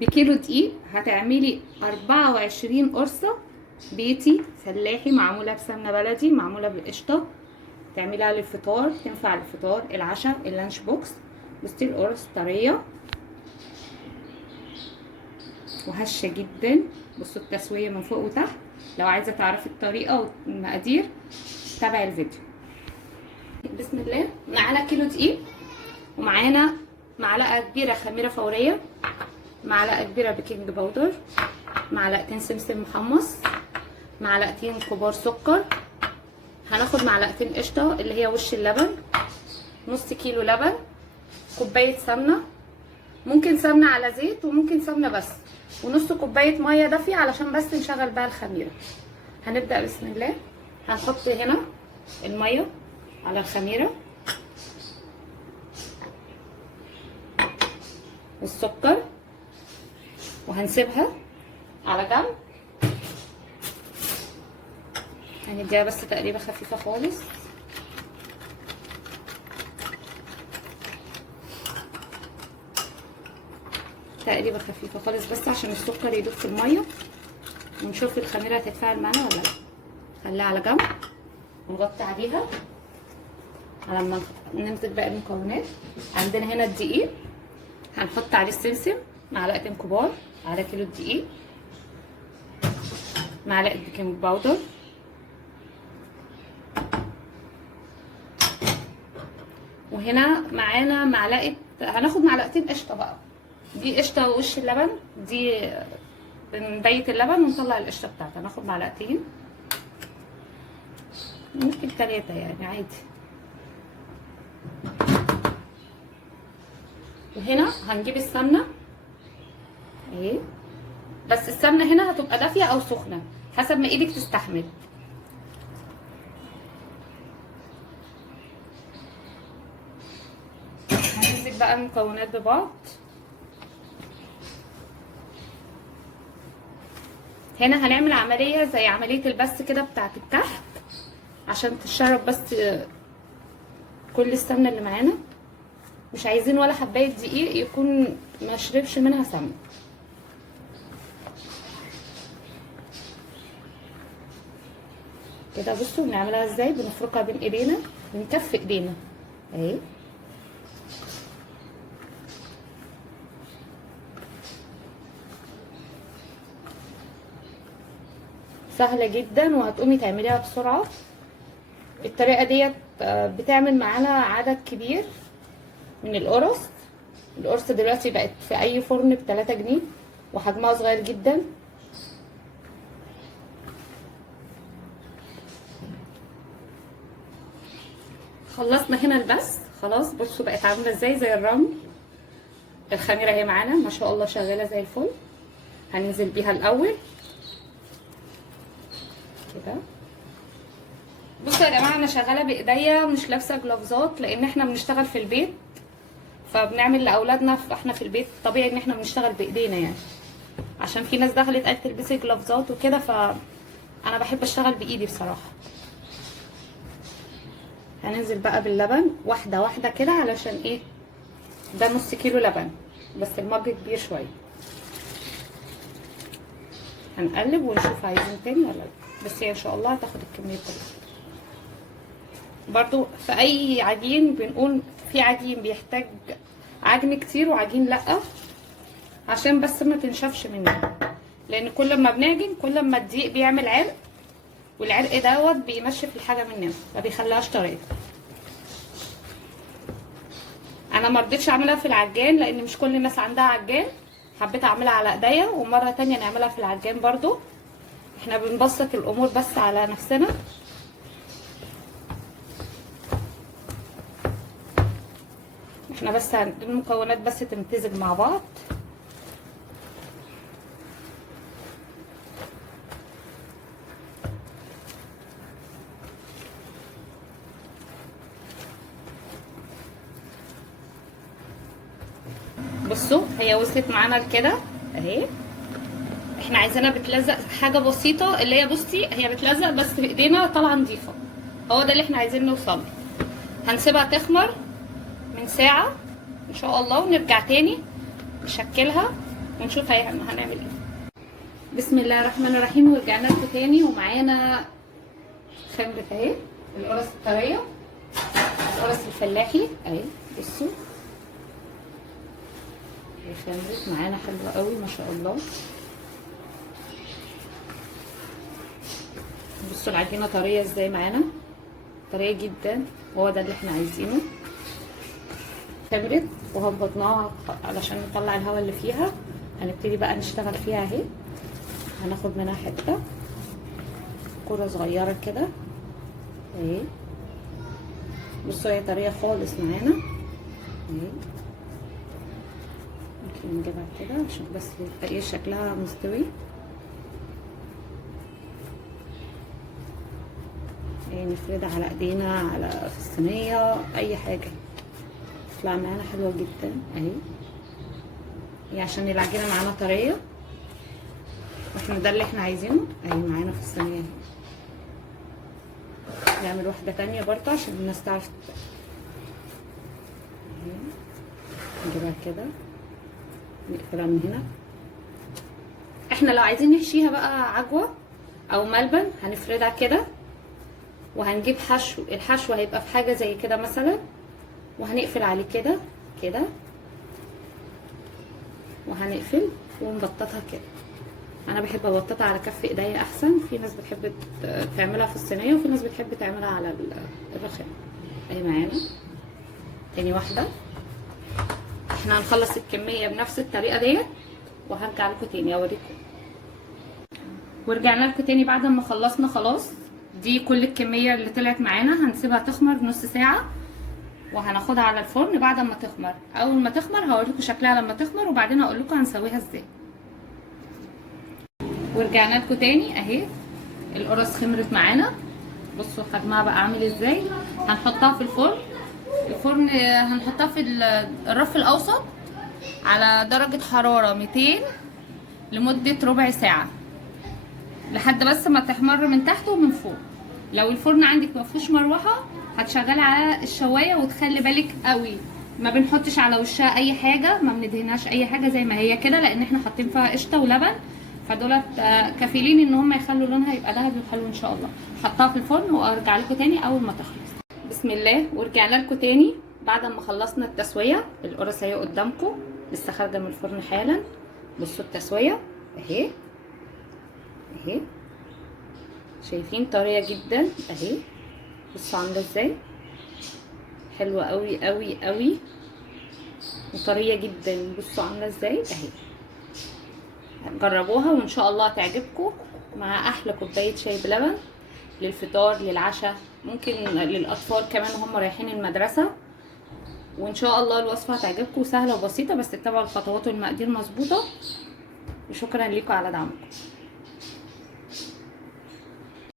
بكيلو دقيق هتعملي 24 قرصة بيتي فلاحي، معمولة بسمنة بلدي، معمولة بالقشطة. تعمليها للفطار، تنفع للفطار، العشاء، اللانش بوكس. بصي القرص طرية وهشة جدا. بصوا التسوية من فوق وتحت. لو عايزة تعرفي الطريقة والمقادير تابعي الفيديو. بسم الله. معانا كيلو دقيق، ومعانا معلقة كبيرة خميرة فورية، معلقة كبيرة بيكنج باودر، معلقتين سمسم محمص، معلقتين كبار سكر. هناخد معلقتين قشطة اللي هي وش اللبن، نص كيلو لبن، كوباية سمنة، ممكن سمنة على زيت وممكن سمنة بس، ونص كوباية مية دافية علشان بس نشغل بقى الخميرة. هنبدأ بسم الله. هنحط هنا المية على الخميرة والسكر، وهنسيبها على جنب. هنديها بس تقريبا خفيفة خالص. تقريبا خفيفة خالص بس عشان السكر يدوب في المية، ونشوف الخميرة هتتفاعل معانا ولا لا. خليها على جنب ونغطي عليها على ما نمسك باقي المكونات. عندنا هنا الدقيق، هنحط عليه السمسم معلقتين كبار على كيلو الدقيق، معلقة بيكنج باودر، وهنا معانا معلقة، هناخد معلقتين قشطة بقى. دي قشطة ووش اللبن، دي بنبيت اللبن ونطلع القشطة بتاعتها. هناخد معلقتين، ممكن 3 يعني عادي. وهنا هنجيب السمنة اهي، بس السمنة هنا هتبقى دافية او سخنة حسب ما ايدك تستحمل. هنمسك بقى المكونات ببعض. هنا هنعمل عملية زي عملية البس كده بتاعت الكحك عشان تشرب بس كل السمنة اللي معانا. مش عايزين ولا حباية دقيق يكون ما شربش منها سمنة. كده بصوا بنعملها ازاي. بنفركها بين ايدينا، بنكف ايدينا اهي. سهله جدا وهتقومي تعمليها بسرعه. الطريقه ديت بتعمل معانا عدد كبير من القرص. القرص دلوقتي بقت في اي فرن ب3 جنيه وحجمها صغير جدا. خلصنا هنا البس خلاص. بصوا بقت عامله ازاي زي الرمل. الخميره اهي معانا ما شاء الله شغاله زي الفل. هننزل بيها الاول كده. بصوا يا جماعه انا شغاله بايديا مش لابسه جلافزات لان احنا بنشتغل في البيت، فبنعمل لاولادنا فاحنا في البيت طبيعي ان احنا بنشتغل بايدينا يعني. عشان في ناس دخلت قالت تلبسي جلافزات وكده، فانا بحب اشتغل بايدي بصراحه. هننزل بقى باللبن واحده واحده كده علشان ايه، ده نص كيلو لبن بس المج كبير شويه. هنقلب ونشوف عايزين تاني ولا لا، بس هي ان شاء الله هتاخد الكميه كلها. برضو في اي عجين بنقول في عجين بيحتاج عجن كتير وعجين لا، عشان بس ما تنشفش مننا. لان كل ما بنعجن كل ما الدقيق بيعمل عرق، والعرق دوت بينشف الحاجه مننا ما بيخليهاش طريه. انا ما رضيتش اعملها في العجان لان مش كل الناس عندها عجان، حبيت اعملها على ايديا ومره تانية نعملها في العجان. برضو احنا بنبسط الامور بس على نفسنا. احنا بس المكونات بس تمتزج مع بعض. بصوا هي وصلت معانا لكده اهي. احنا عايزينها بتلزق حاجه بسيطه اللي هي بصي هي بتلزق بس في ايدينا طالعه نظيفه، هو ده اللي احنا عايزين نوصل. هنسيبها تخمر من ساعه ان شاء الله ونرجع تاني نشكلها ونشوف هنعمل ايه. بسم الله الرحمن الرحيم. ورجعنا لكم تاني ومعانا خمرة اهي، القرص الطريه، القرص الفلاحي اهي. بصوا خمرة معانا حلوه قوي ما شاء الله. بصوا العجينه طريه ازاي معانا، طريه جدا، هو ده اللي احنا عايزينه. خمرت وهبطناها علشان نطلع الهواء اللي فيها. هنبتدي بقى نشتغل فيها اهي. هناخد منها حته كوره صغيره كده اهي. بصوا هي طريه خالص معانا اهي. ممكن نجيبها كده عشان بس يبقى ايه شكلها مستوي. يعني نفردها على ايدينا، على في الصينيه، اي حاجه تطلع معانا حلوه جدا اهي. هي عشان العجينه معانا طريه واحنا ده اللي احنا عايزينه اهي معانا في الصينيه اهي. نعمل واحده تانية برضه عشان الناس تعرف اهي. نجيبها كده نقفلها من هنا. احنا لو عايزين نحشيها بقى عجوه او ملبن هنفردها كده، وهنجيب حشو. الحشو هيبقى في حاجه زي كده مثلا، وهنقفل عليه كده كده، وهنقفل ونبططها كده. انا بحب ابططها على كف ايديا احسن. في ناس بتحب تعملها في الصينيه، وفي ناس بتحب تعملها على الرخام اهي. معانا تاني واحده. احنا هنخلص الكميه بنفس الطريقه ديت وهرجع لكم تاني اوريكم. ورجعنا لكم تاني بعد ما خلصنا خلاص. دي كل الكميه اللي طلعت معانا. هنسيبها تخمر نص ساعه وهناخدها على الفرن بعد ما تخمر. اول ما تخمر هوريكم شكلها لما تخمر، وبعدين اقول لكم هنسويها ازاي. ورجعنا لكم تاني اهي. القرص خمرت معانا. بصوا حجمها بقى عامل ازاي. هنحطها في الفرن. الفرن هنحطها في الرف الاوسط على درجه حراره 200 لمده ربع ساعه، لحد بس ما تحمر من تحت ومن فوق. لو الفرن عندك ما فيهوش مروحه هتشغلي على الشوايه، وتخلي بالك قوي ما بنحطش على وشها اي حاجه، ما بندهناش اي حاجه زي ما هي كده، لان احنا حاطين فيها قشطه ولبن، فدولت كفيلين ان هم يخلوا لونها يبقى ذهبي وحلو ان شاء الله. حطها في الفرن وارجع لكم تاني اول ما تخلص. بسم الله. ورجعنا لكم تاني بعد ما خلصنا التسويه. القرص اهي قدامكم لسه خارجه من الفرن حالا. بصوا التسويه اهي اهي. شايفين طريه جدا اهي. بصوا عامله ازاي، حلوه قوي قوي قوي وطريه جدا. بصوا عامله ازاي اهي. جربوها وان شاء الله هتعجبكم، مع احلى كوبايه شاي بلبن للفطار للعشاء، ممكن للاطفال كمان وهم رايحين المدرسه. وان شاء الله الوصفه هتعجبكم، سهله وبسيطه، بس تتبعوا الخطوات والمقادير مظبوطه. وشكرا لكم على دعمكم.